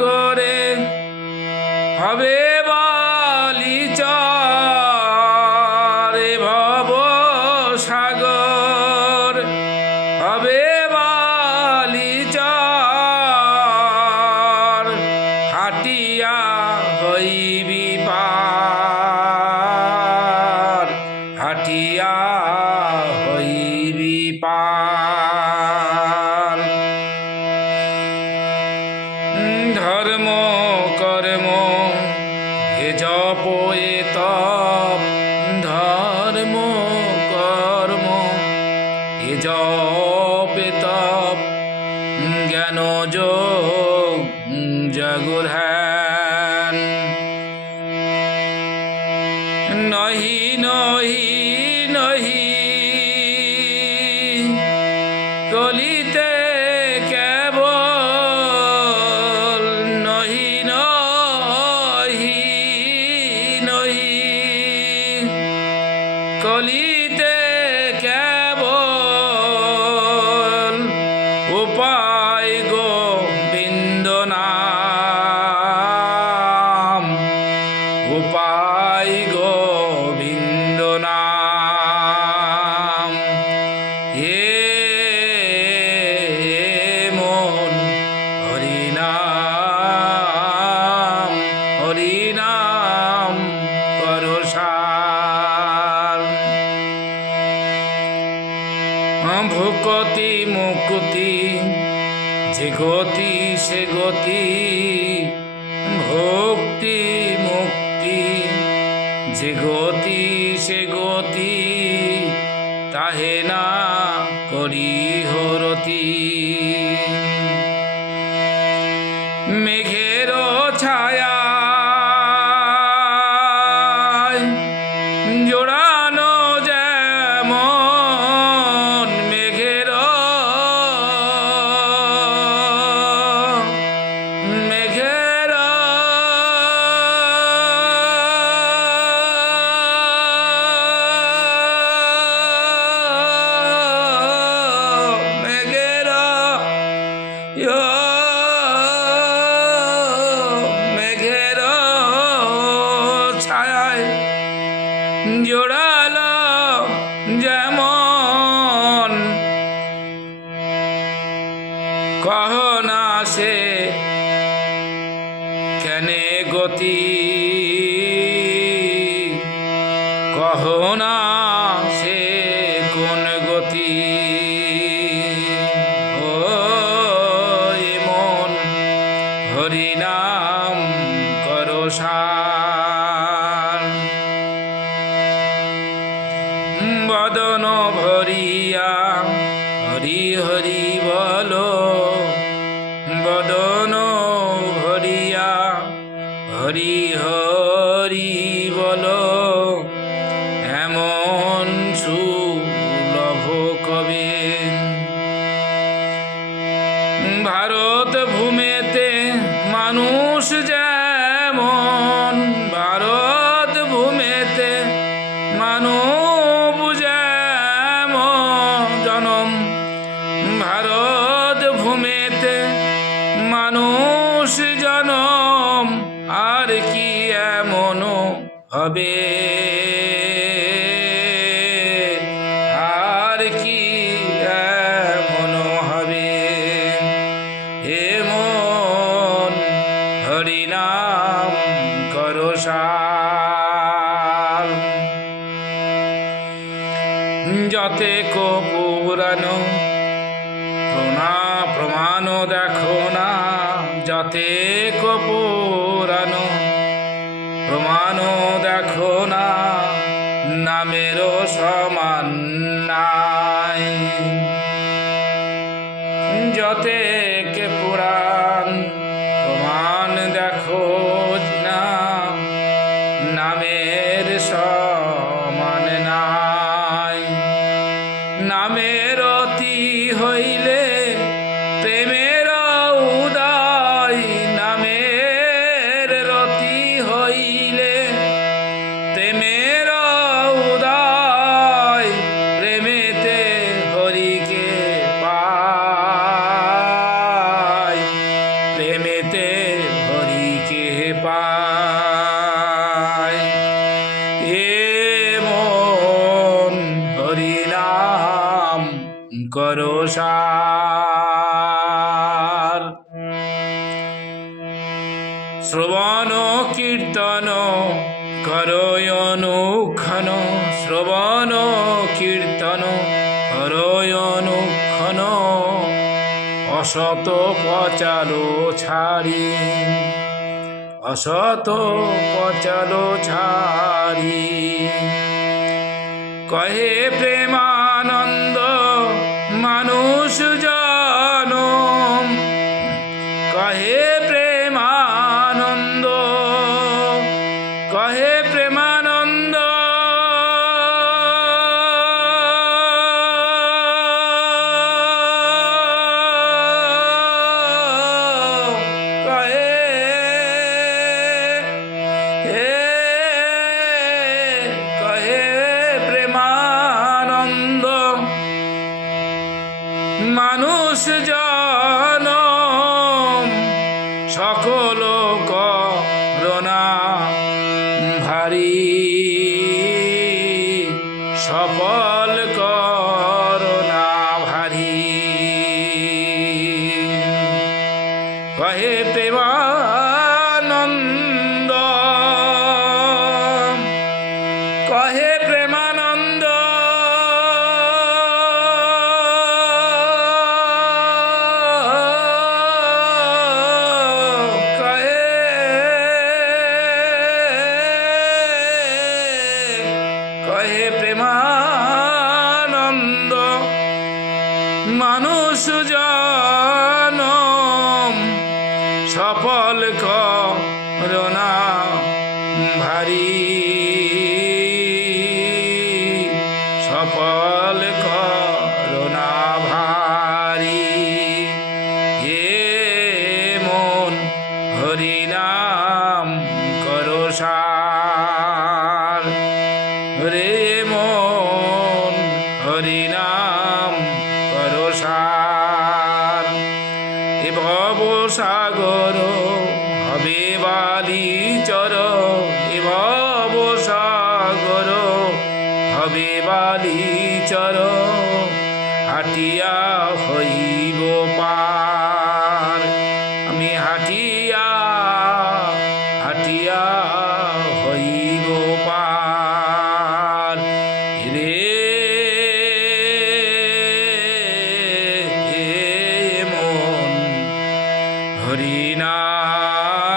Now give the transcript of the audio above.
সাগরে হবে বালিচর, ভব সাগর হবে বালিচর, হাটিয়া হইবি পার, হাটিয়া হইবি পার। ধর্ম কর্ম এ জপ এ তপ, ধর্ম কর্ম এ জপ এ তপ, জ্ঞান যোগ জগধ্যান। নহি নহি নহি কলিতে কেবল, নহি নহি নহি কলিতে কেবল, উপায় গোবিন্দ নাম, উপায় গোবিন্দ নাম। হে মন হরিনাম, হরিনাম করো সার। ভুকতি মুকুতি যে গতি সে গতি, ভক্তি মুক্তি যে গতি সে গতি, তাহে না করি হরতি। মেঘের ছায়া জোড়ানো যেমন, মেঘের মেঘের মেঘের মেঘের ছায়ায় জোড়ালো যেমন, কহ না সে কেনে গতি, কহ না সে কোন গতি। ও মন হরিনাম করো সার। বদন ভরিয়া হরি হরি বলো, বদন ভরিয়া হরি হরি বলো, এমন সুলভ কবে। ভারত ভূমেতে মানুষ যেমন, ভারত ভূমেতে মানব যেমন জনম, ভারত ভূমেতে মানুষ জনম, আর কি এমন হবে, আর কি এমন হবে। হে মন হরিনাম করো সার। যতে কো পুরাণ প্রমাণ দেখো না, যতে কো পুরাণ প্রমাণ দেখো না, নামেরও সমান নাই। যতে কে পুরাণ প্রমাণ দেখো না, নামের সমান নাই। নামের অতি হইলে প্রেমের উদয়, নামের রতি হইলে প্রেমের উদয়, প্রেমেতে হরিকে পায়, প্রেমেতে পায়। এ মন হরি নাম করো সার। শ্রবণ কীর্তন করো অনুক্ষণ, শ্রবণ কীর্তন করো অনুক্ষণ, অসত পচালো ছাড়ি, অসত পচালো ছাড়ি। কহে প্রেমানন্দ মানুষ জনম, কহে প্রেমানন্দ, কহে প্রেমানন্দ, কহে কহে প্রেমানন্দ মানুষ জনম সকল করোনা ভারী, সফল করোনা ভারী। কহে প্রেমানন্দ, কহে প্রেমানন্দ, কহে প্রেমানন্দ মানুষ জনম সফল করোনা ভারী, সফল করোনা ভারী। হে মন হরি নাম করো সার, রে মন হরি নাম করো সার। এ ভব সাগর হবে বালি চর, এ ভব সাগর হবে বালি চর, হাটিয়া হইব পার। আমি হাটিয়া হাটিয়া হইব পার। রে মন হরি নাম